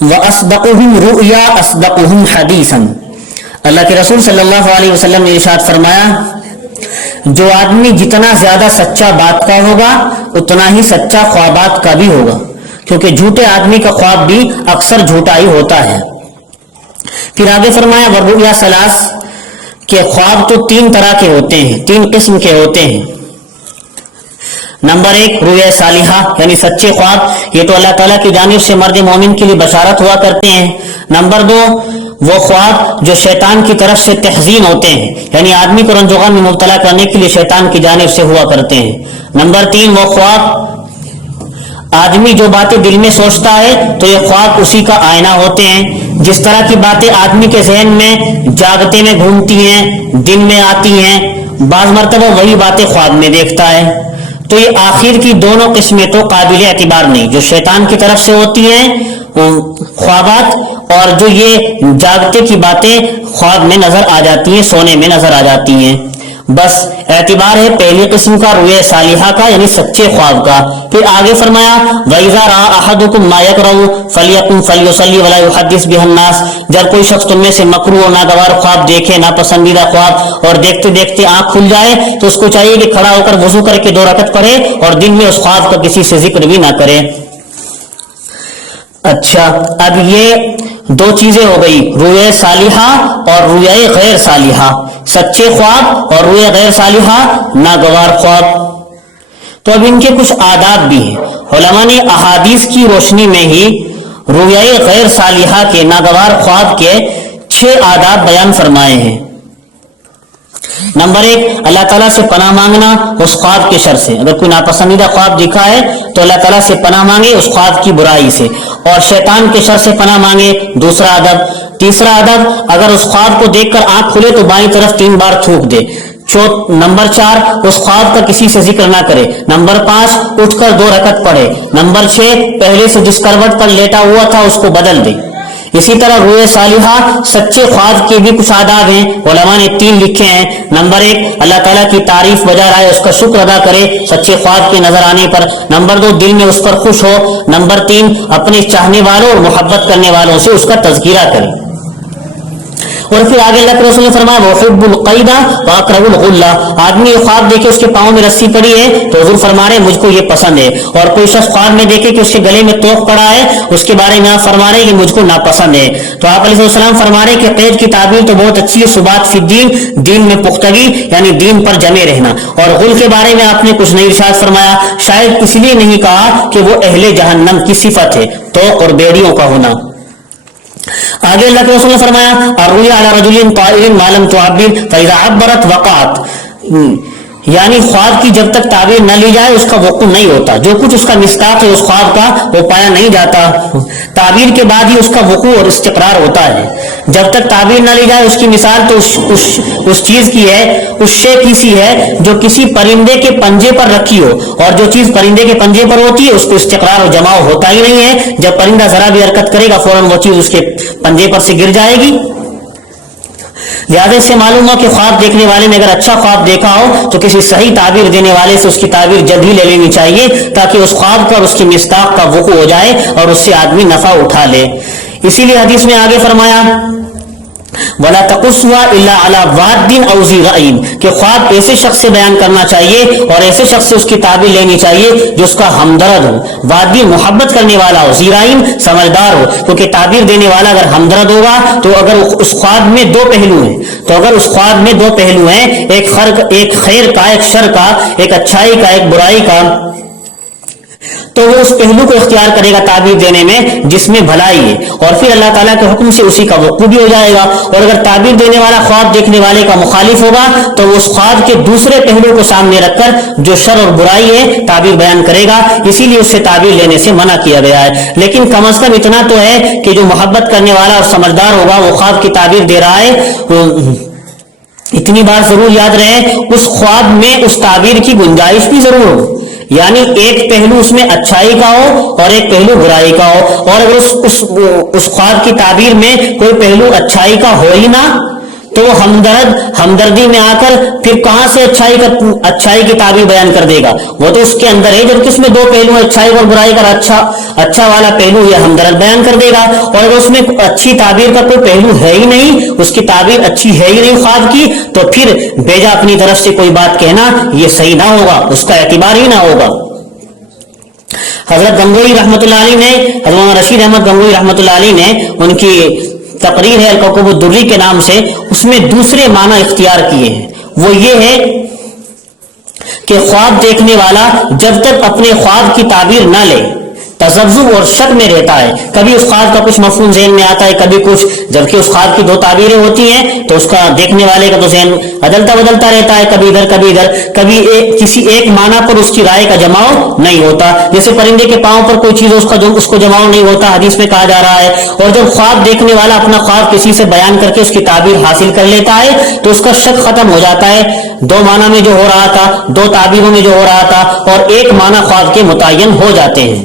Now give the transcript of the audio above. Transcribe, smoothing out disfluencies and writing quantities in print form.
وَأَصْدَقُهُمْ رُؤْيَا أَصْدَقُهُمْ حَدِيثًا۔ اللہ کے رسول صلی اللہ علیہ وسلم نے ارشاد فرمایا جو آدمی جتنا زیادہ سچا بات کا ہوگا اتنا ہی سچا خوابات کا بھی ہوگا، کیونکہ جھوٹے آدمی کا خواب بھی اکثر جھوٹا ہی ہوتا ہے۔ پھر آگے فرمایا وَالرُّؤْيَا ثَلَاث، کہ خواب تو تین طرح کے ہوتے ہیں، تین قسم کے ہوتے ہیں۔ نمبر ایک رؤیا صالحہ یعنی سچے خواب، یہ تو اللہ تعالیٰ کی جانب سے مرد مومن کے لیے بشارت ہوا کرتے ہیں۔ نمبر دو وہ خواب جو شیطان کی طرف سے تحزین ہوتے ہیں، یعنی آدمی کو رنج و غم میں مبتلا کرنے کے لیے شیطان کی جانب سے ہوا کرتے ہیں۔ نمبر تین وہ خواب آدمی جو باتیں دل میں سوچتا ہے تو یہ خواب اسی کا آئینہ ہوتے ہیں۔ جس طرح کی باتیں آدمی کے ذہن میں جاگتے میں گھومتی ہیں، دن میں آتی ہیں، بعض مرتبہ وہی باتیں خواب میں دیکھتا ہے۔ تو یہ آخر کی دونوں قسمیں تو قابل اعتبار نہیں، جو شیطان کی طرف سے ہوتی ہیں خوابات، اور جو یہ جاگتے کی باتیں خواب میں نظر آ جاتی ہیں، سونے میں نظر آ جاتی ہیں۔ بس اعتبار ہے پہلی قسم کا رؤیا صالحہ کا یعنی سچے خواب کا۔ پھر آگے فرمایا وَإِذَا رَأَىٰ أَحَدُكُم مَّا يَكْرَهُ فَلْيَقُمْ فَلْيُصَلِّ وَلَا يُحَدِّثْ بِهِ النَّاسَ۔ جب کوئی شخص تم میں سے مکروہ اور ناگوار خواب دیکھے، ناپسندیدہ خواب، اور دیکھتے دیکھتے آنکھ کھل جائے تو اس کو چاہیے کہ کھڑا ہو کر وضو کر کے 2 رکعت پڑھے اور دن میں اس خواب کا کسی سے ذکر بھی نہ کرے۔ اچھا، اب یہ 2 چیزیں ہو گئی، رؤیا صالحہ اور رؤیا غیر صالحہ، سچے خواب اور رؤیا غیر صالحہ ناگوار خواب۔ تو اب ان کے کچھ آداب بھی ہیں۔ علماء نے احادیث کی روشنی میں ہی رؤیا غیر صالحہ کے ناگوار خواب کے 6 آداب بیان فرمائے ہیں۔ نمبر 1 اللہ تعالیٰ سے پناہ مانگنا اس خواب کے شر سے، اگر کوئی ناپسندیدہ خواب دکھا ہے تو اللہ تعالیٰ سے پناہ مانگے اس خواب کی برائی سے، اور شیطان کے شر سے پناہ مانگے، دوسرا ادب۔ تیسرا ادب اگر اس خواب کو دیکھ کر آنکھ کھلے تو بائیں طرف 3 بار تھوک دے۔ نمبر 4 اس خواب کا کسی سے ذکر نہ کرے۔ نمبر 5 اٹھ کر 2 رکعت پڑھے۔ نمبر 6 پہلے سے جس کروٹ پر لیٹا ہوا تھا اس کو بدل دے۔ اسی طرح رؤیا صالحہ سچے خواب کے بھی کچھ آداب ہیں، علماء نے 3 لکھے ہیں۔ نمبر 1 اللہ تعالیٰ کی تعریف بجا لائے، اس کا شکر ادا کرے سچے خواب کے نظر آنے پر۔ نمبر 2 دل میں اس پر خوش ہو۔ نمبر 3 اپنے چاہنے والوں اور محبت کرنے والوں سے اس کا تذکرہ کرے۔ اور پھر آگے اللہ کے رسول نے فرمایا وَأُحِبُّ الْقَيْدَ وَأَكْرَهُ الْغُلَّ، آدمی یہ خواب دیکھے اس کے پاؤں میں رسی پڑی ہے تو حضور فرما رہے ہیں مجھ کو یہ پسند ہے، اور کوئی شخص خواب میں دیکھے کہ اس کے گلے میں توق پڑا ہے اس کے بارے میں آپ فرما رہے ہیں کہ مجھ کو ناپسند ہے۔ تو آپ علیہ السلام فرما رہے ہیں کہ قید کی تعبیر تو بہت اچھی ہے، ثبات فی الدین، دین میں پختگی یعنی دین پر جمے رہنا، اور غل کے بارے میں آپ نے کچھ نہیں ارشاد فرمایا، شاید اس لیے نہیں کہا کہ وہ اہل جہنم کی صفت ہے، توق اور بیڑیوں کا ہونا۔ آگے اللہ کے رسول نے فرمایا الرؤیا علی رجل طائر ما لم تعبر فاذا عبرت وقعت، یعنی خواب کی جب تک تعبیر نہ لی جائے اس کا وقوع نہیں ہوتا، جو کچھ اس کا مصداق ہے اس خواب کا وہ پایا نہیں جاتا، تعبیر کے بعد ہی اس کا وقوع اور استقرار ہوتا ہے۔ جب تک تعبیر نہ لی جائے اس کی مثال تو اس چیز کی ہے، اس شے کی سی ہے جو کسی پرندے کے پنجے پر رکھی ہو، اور جو چیز پرندے کے پنجے پر ہوتی ہے اس کو استقرار اور جماؤ ہوتا ہی نہیں ہے، جب پرندہ ذرا بھی حرکت کرے گا فوراً وہ چیز اس کے پنجے پر سے گر جائے گی۔ لہٰذا سے معلوم ہو کہ خواب دیکھنے والے نے اگر اچھا خواب دیکھا ہو تو کسی صحیح تعبیر دینے والے سے اس کی تعبیر جلد ہی لے لینی چاہیے، تاکہ اس خواب کا اور اس کی مصداق کا وقوع ہو جائے اور اس سے آدمی نفع اٹھا لے۔ اسی لیے حدیث میں آگے فرمایا وَلَا تَقُصُّهَا إِلَّا عَلَى وَادٍ أَوْ ذِي رَأْيٍ، کہ خواب ایسے شخص سے بیان کرنا چاہیے اور ایسے شخص سے اس کی تعبیر لینی چاہیے جو اس کا ہمدرد ہو، وادی محبت کرنے والا ہو، ذی رائن سمجھدار ہو، کیونکہ تعبیر دینے والا اگر ہمدرد ہوگا تو اگر اس خواب میں 2 پہلو ہیں، تو اگر اس خواب میں 2 پہلو ہیں، ایک خیر کا، ایک شر کا، ایک اچھائی کا، ایک برائی کا، تو وہ اس پہلو کو اختیار کرے گا تعبیر دینے میں جس میں بھلائی ہے، اور پھر اللہ تعالیٰ کے حکم سے اسی کا وقوع بھی ہو جائے گا۔ اور اگر تعبیر دینے والا خواب دیکھنے والے کا مخالف ہوگا تو وہ اس خواب کے دوسرے پہلو کو سامنے رکھ کر جو شر اور برائی ہے تعبیر بیان کرے گا، اسی لیے اس سے تعبیر لینے سے منع کیا گیا ہے۔ لیکن کم از کم اتنا تو ہے کہ جو محبت کرنے والا اور سمجھدار ہوگا وہ خواب کی تعبیر دے رہا ہے، اتنی بات ضرور یاد رہے اس خواب میں اس تعبیر کی گنجائش بھی ضرور ہو، یعنی ایک پہلو اس میں اچھائی کا ہو اور ایک پہلو برائی کا ہو، اور اگر اس خواب کی تعبیر میں کوئی پہلو اچھائی کا ہو ہی نہ تو وہ ہمدردی میں آ کر پھر کہاں سے اچھائی کی تعبیر بیان کر دے گا؟ وہ تو اس کے اندر ہے، جبکہ اس میں دو پہلو ہیں، اچھائی اور برائی کا اچھا والا پہلو یہ ہمدرد بیان کر دے گا، اور اگر اس میں اچھی تعبیر کا کوئی پہلو ہے ہی نہیں، اس کی تعبیر اچھی ہے ہی نہیں خواب کی، تو پھر بیجا اپنی طرف سے کوئی بات کہنا یہ صحیح نہ ہوگا، اس کا اعتبار ہی نہ ہوگا۔ حضرت گنگوئی رحمۃ اللہ علیہ نے، حضرت رشید احمد گنگوئی رحمۃ اللہ علیہ نے ان کی تقریر ہے الکوکب الدری کے نام سے، اس میں دوسرے معنی اختیار کیے ہیں، وہ یہ ہے کہ خواب دیکھنے والا جب تک اپنے خواب کی تعبیر نہ لے تذبذب اور شک میں رہتا ہے، کبھی اس خواب کا کچھ مفہوم ذہن میں آتا ہے، کبھی کچھ، جبکہ اس خواب کی دو تعبیریں ہوتی ہیں تو اس کا دیکھنے والے کا تو ذہن بدلتا رہتا ہے، کبھی ادھر کبھی کسی ایک معنی پر اس کی رائے کا جماؤ نہیں ہوتا، جیسے پرندے کے پاؤں پر کوئی چیز اس کو جماؤ نہیں ہوتا، حدیث میں کہا جا رہا ہے۔ اور جب خواب دیکھنے والا اپنا خواب کسی سے بیان کر کے اس کی تعبیر حاصل کر لیتا ہے تو اس کا شک ختم ہو جاتا ہے، دو معنی میں جو ہو رہا تھا، دو تعبیروں میں جو ہو رہا تھا، اور ایک معنی خواب کے متعین ہو جاتے ہیں۔